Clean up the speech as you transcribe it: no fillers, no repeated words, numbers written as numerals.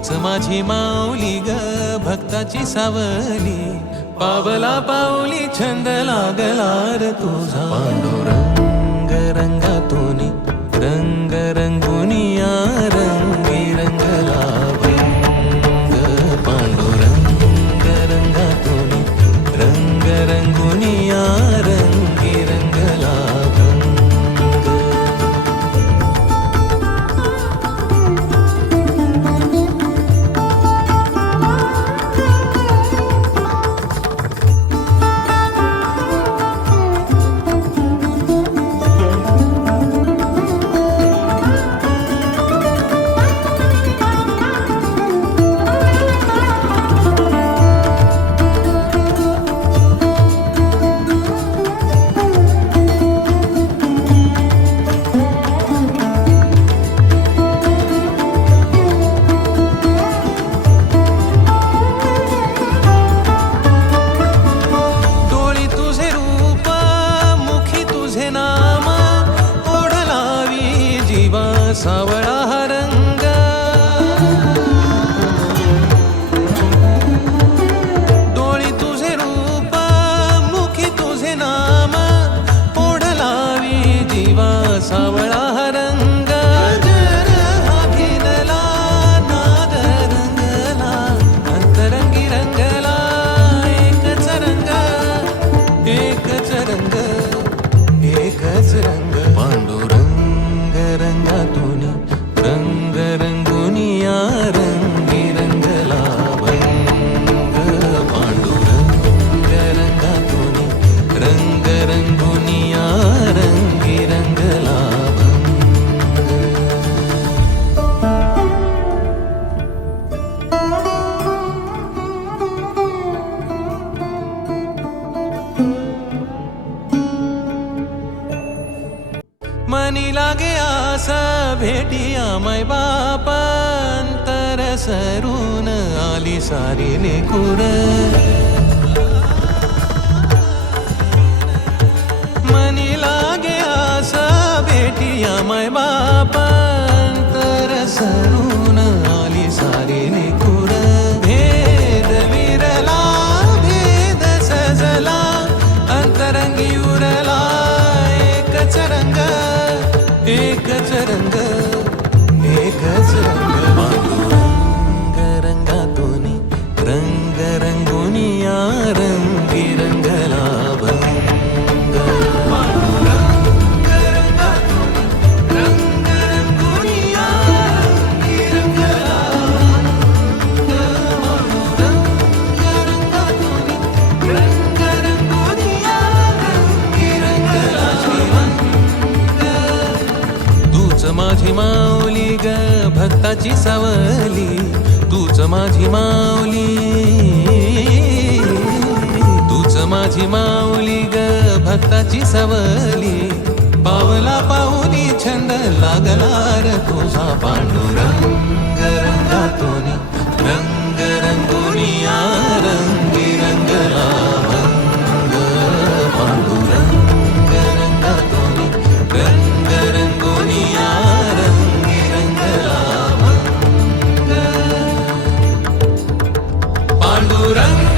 तूच माझी माऊली ग भक्ताची सावली, पावला पाऊली छंद लागला र तुझा. पांडुरंग रंगातून रंग रंगुनिया रंगी रंगला भंग. पांडुरंग रंगातून रंग रंगुनिया रंगी रंगला भंग. सावळा हा रंग, डोळी तुझे रूप मुखी तुझे नाम, ओढ लावी जीवा सावळा हा रंग. जर हा भिनला नाद रंगला, अंतरंगी रंगला एकच रंग, एकच रंग, एकच रंग. पांडुरंग रंगातून रंग रंगुनिया रंगी रंगला भंग. पांडुरंग रंगातून रंग रंगुनिया रंगी रंगला भंग. मनी लागे आस भेटिया मै बाप, अंतर सरून आली सारी लेकुर. मनी लागे आस भेटिया मै बाप, अंतर सरून आली सारी लेकुर. भेद विरला भेद सजला, अंतरंगी उरला एकच रंग, एकच रंग, एकच रंग. पांडुरंग रंगातून रंग रंगुनिया रंगी रंगला भंग. पांडुरंग रंगातून रंग रंगुनिया रंगी रंगला भंग. पांडुरंग रंगातून रंग रंगुनिया रंगी रंगला भंग. तूच माझी माऊली ग भक्ताची सावली, तूच माझी माऊली, तूच माझी माऊली ग भक्ताची सावली, पावला पाऊली छंद लागला र तुझा. पांडुरंग रंगातून रंग रंगुनिया रंगी रंगला भंग. पांडुरंग रंगातून रंग रंगुनिया रंगी रंगला भंग. पांडुरंग